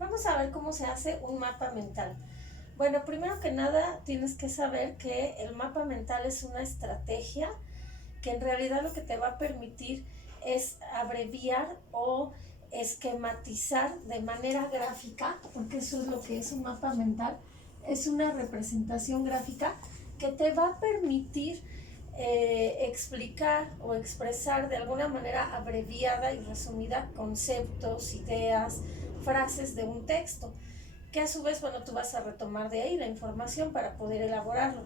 Vamos a ver cómo se hace un mapa mental. Bueno, primero que nada tienes que saber que el mapa mental es una estrategia que en realidad lo que te va a permitir es abreviar o esquematizar de manera gráfica, porque eso es lo que es un mapa mental, es una representación gráfica que te va a permitir explicar o expresar de alguna manera abreviada y resumida conceptos, ideas, frases de un texto, que a su vez, bueno, tú vas a retomar de ahí la información para poder elaborarlo.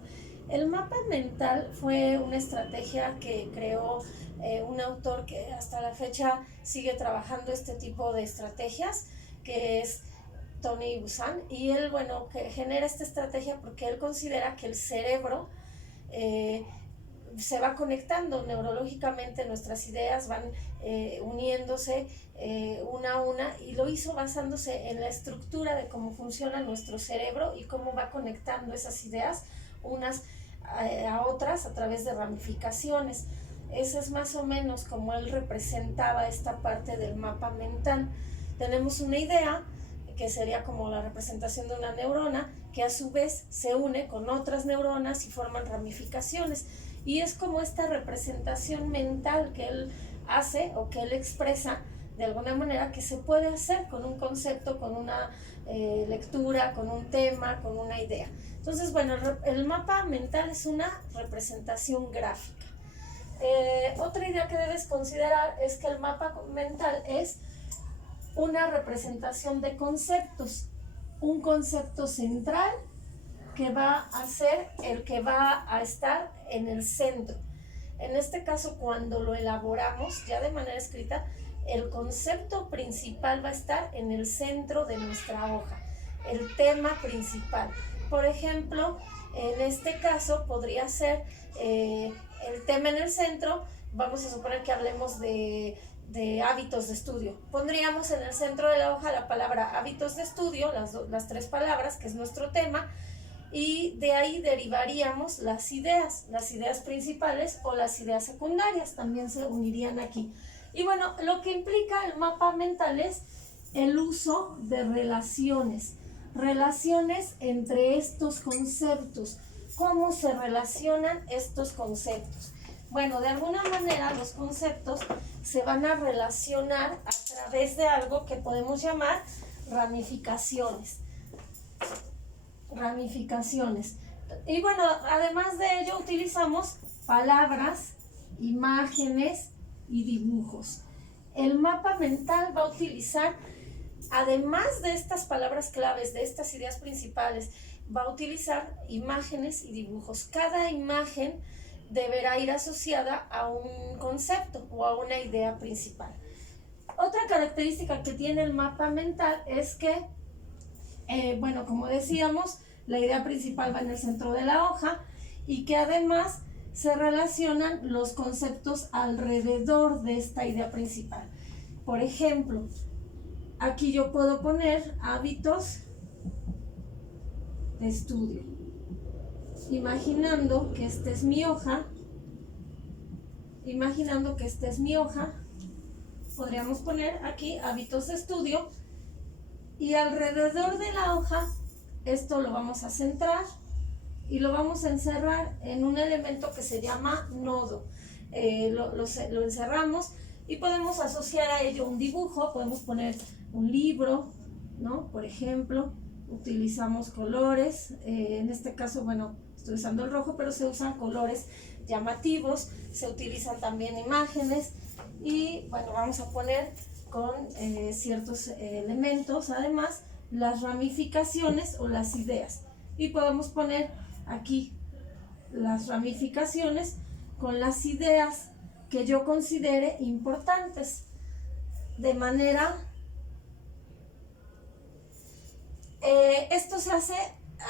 El mapa mental fue una estrategia que creó un autor que hasta la fecha sigue trabajando este tipo de estrategias, que es Tony Buzan, y él, bueno, que genera esta estrategia porque él considera que el cerebro se va conectando neurológicamente, nuestras ideas van uniéndose una a una, y lo hizo basándose en la estructura de cómo funciona nuestro cerebro y cómo va conectando esas ideas unas a otras a través de ramificaciones. Ese es más o menos como él representaba esta parte del mapa mental. Tenemos una idea que sería como la representación de una neurona, que a su vez se une con otras neuronas y forman ramificaciones. Y es como esta representación mental que él hace o que él expresa de alguna manera, que se puede hacer con un concepto, con una lectura, con un tema, con una idea. Entonces, bueno, el mapa mental es una representación gráfica. Otra idea que debes considerar es que el mapa mental es una representación de conceptos, un concepto central que va a ser el que va a estar en el centro. En este caso, cuando lo elaboramos ya de manera escrita, el concepto principal va a estar en el centro de nuestra hoja, el tema principal. Por ejemplo, en este caso podría ser el tema en el centro. Vamos a suponer que hablemos de hábitos de estudio. Pondríamos en el centro de la hoja la palabra hábitos de estudio, las tres palabras, que es nuestro tema, y de ahí derivaríamos las ideas principales o las ideas secundarias, también se unirían aquí. Y bueno, lo que implica el mapa mental es el uso de relaciones entre estos conceptos. ¿Cómo se relacionan estos conceptos? Bueno, de alguna manera los conceptos se van a relacionar a través de algo que podemos llamar ramificaciones. Y bueno, además de ello utilizamos palabras, imágenes y dibujos. El mapa mental va a utilizar, además de estas palabras claves, de estas ideas principales, va a utilizar imágenes y dibujos. Cada imagen deberá ir asociada a un concepto o a una idea principal. Otra característica que tiene el mapa mental es que, bueno, como decíamos, la idea principal va en el centro de la hoja, y que además se relacionan los conceptos alrededor de esta idea principal. Por ejemplo, aquí yo puedo poner hábitos de estudio, imaginando que esta es mi hoja. Podríamos poner aquí hábitos de estudio, y alrededor de la hoja esto lo vamos a centrar y lo vamos a encerrar en un elemento que se llama nodo. Lo encerramos y podemos asociar a ello un dibujo. Podemos poner un libro, ¿no? Por ejemplo, utilizamos colores, en este caso, bueno, estoy usando el rojo, pero se usan colores llamativos, se utilizan también imágenes, y bueno, vamos a poner con ciertos elementos además las ramificaciones o las ideas, y podemos poner aquí las ramificaciones con las ideas que yo considere importantes, de manera esto se hace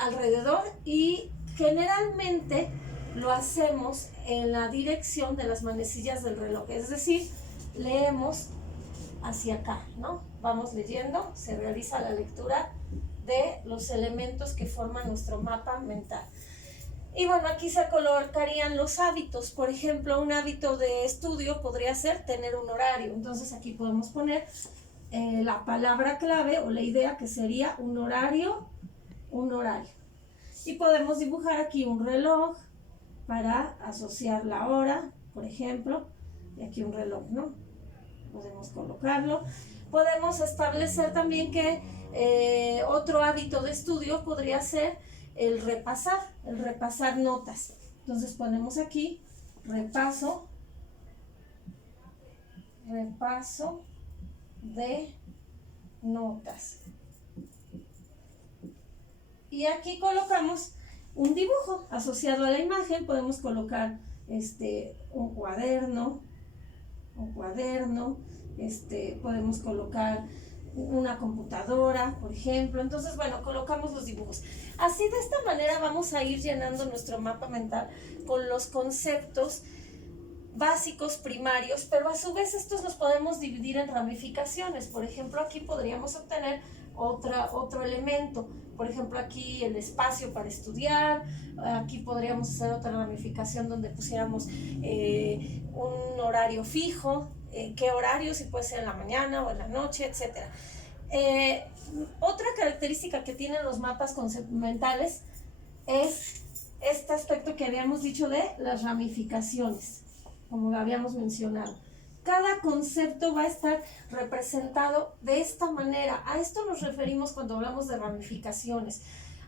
alrededor, y generalmente lo hacemos en la dirección de las manecillas del reloj, es decir, leemos hacia acá, ¿no? Vamos leyendo, se realiza la lectura de los elementos que forman nuestro mapa mental. Y bueno, aquí se colocarían los hábitos. Por ejemplo, un hábito de estudio podría ser tener un horario. Entonces aquí podemos poner la palabra clave o la idea que sería un horario. Y podemos dibujar aquí un reloj para asociar la hora, por ejemplo, y aquí un reloj, ¿no? Podemos colocarlo. Podemos establecer también que otro hábito de estudio podría ser el repasar notas. Entonces ponemos aquí repaso de notas. Y aquí colocamos un dibujo asociado a la imagen. Podemos colocar un cuaderno, podemos colocar una computadora, por ejemplo. Entonces, bueno, colocamos los dibujos. Así, de esta manera vamos a ir llenando nuestro mapa mental con los conceptos básicos, primarios, pero a su vez estos los podemos dividir en ramificaciones. Por ejemplo, aquí podríamos obtener otro elemento. Por ejemplo, aquí el espacio para estudiar. Aquí podríamos hacer otra ramificación donde pusiéramos un horario fijo. ¿Qué horario? Si puede ser en la mañana o en la noche, etc. Otra característica que tienen los mapas mentales es este aspecto que habíamos dicho de las ramificaciones, como lo habíamos mencionado. Cada concepto va a estar representado de esta manera. A esto nos referimos cuando hablamos de ramificaciones.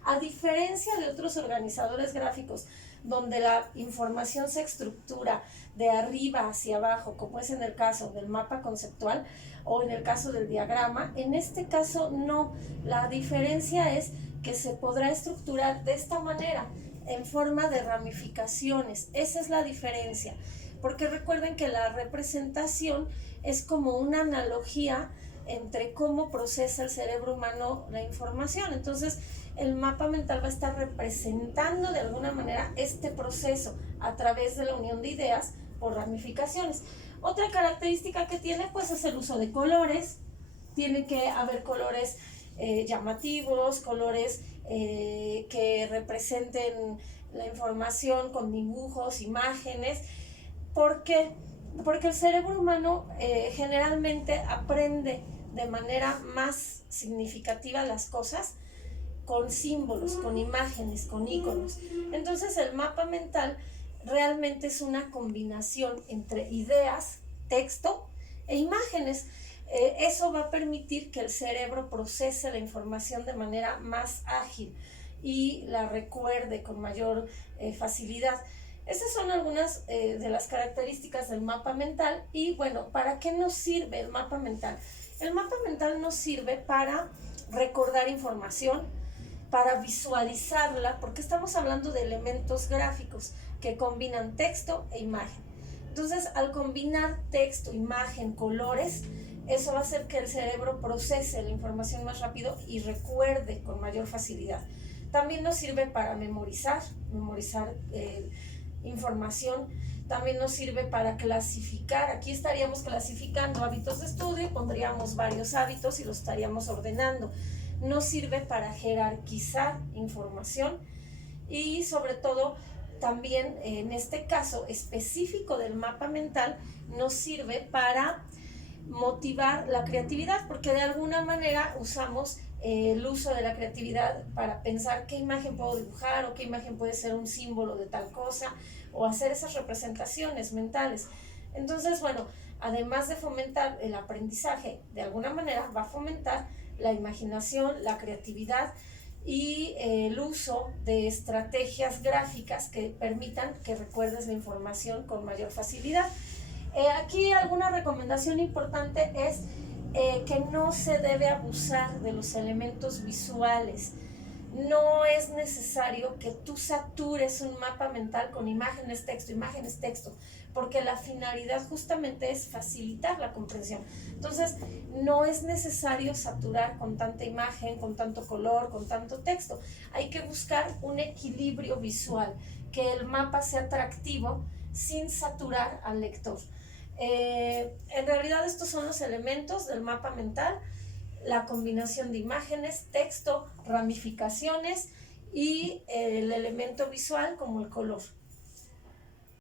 A diferencia de otros organizadores gráficos, donde la información se estructura de arriba hacia abajo, como es en el caso del mapa conceptual o en el caso del diagrama, en este caso no. La diferencia es que se podrá estructurar de esta manera, en forma de ramificaciones. Esa es la diferencia. Porque recuerden que la representación es como una analogía entre cómo procesa el cerebro humano la información. Entonces, el mapa mental va a estar representando de alguna manera este proceso a través de la unión de ideas por ramificaciones. Otra característica que tiene, pues, es el uso de colores. Tiene que haber colores llamativos, colores que representen la información con dibujos, imágenes. ¿Por qué? Porque el cerebro humano generalmente aprende de manera más significativa las cosas con símbolos, con imágenes, con iconos. Entonces el mapa mental realmente es una combinación entre ideas, texto e imágenes. Eso va a permitir que el cerebro procese la información de manera más ágil y la recuerde con mayor facilidad. Estas son algunas de las características del mapa mental. Y bueno, ¿para qué nos sirve el mapa mental? El mapa mental nos sirve para recordar información, para visualizarla, porque estamos hablando de elementos gráficos que combinan texto e imagen. Entonces, al combinar texto, imagen, colores, eso va a hacer que el cerebro procese la información más rápido y recuerde con mayor facilidad. También nos sirve para memorizar información. También nos sirve para clasificar. Aquí estaríamos clasificando hábitos de estudio, pondríamos varios hábitos y los estaríamos ordenando. Nos sirve para jerarquizar información y sobre todo también en este caso específico del mapa mental nos sirve para motivar la creatividad, porque de alguna manera usamos el uso de la creatividad para pensar qué imagen puedo dibujar o qué imagen puede ser un símbolo de tal cosa, o hacer esas representaciones mentales. Entonces, bueno, además de fomentar el aprendizaje, de alguna manera va a fomentar la imaginación, la creatividad y el uso de estrategias gráficas que permitan que recuerdes la información con mayor facilidad. Aquí alguna recomendación importante es que no se debe abusar de los elementos visuales. No es necesario que tú satures un mapa mental con imágenes, texto, porque la finalidad justamente es facilitar la comprensión. Entonces, no es necesario saturar con tanta imagen, con tanto color, con tanto texto. Hay que buscar un equilibrio visual, que el mapa sea atractivo sin saturar al lector. En realidad estos son los elementos del mapa mental: la combinación de imágenes, texto, ramificaciones y el elemento visual como el color.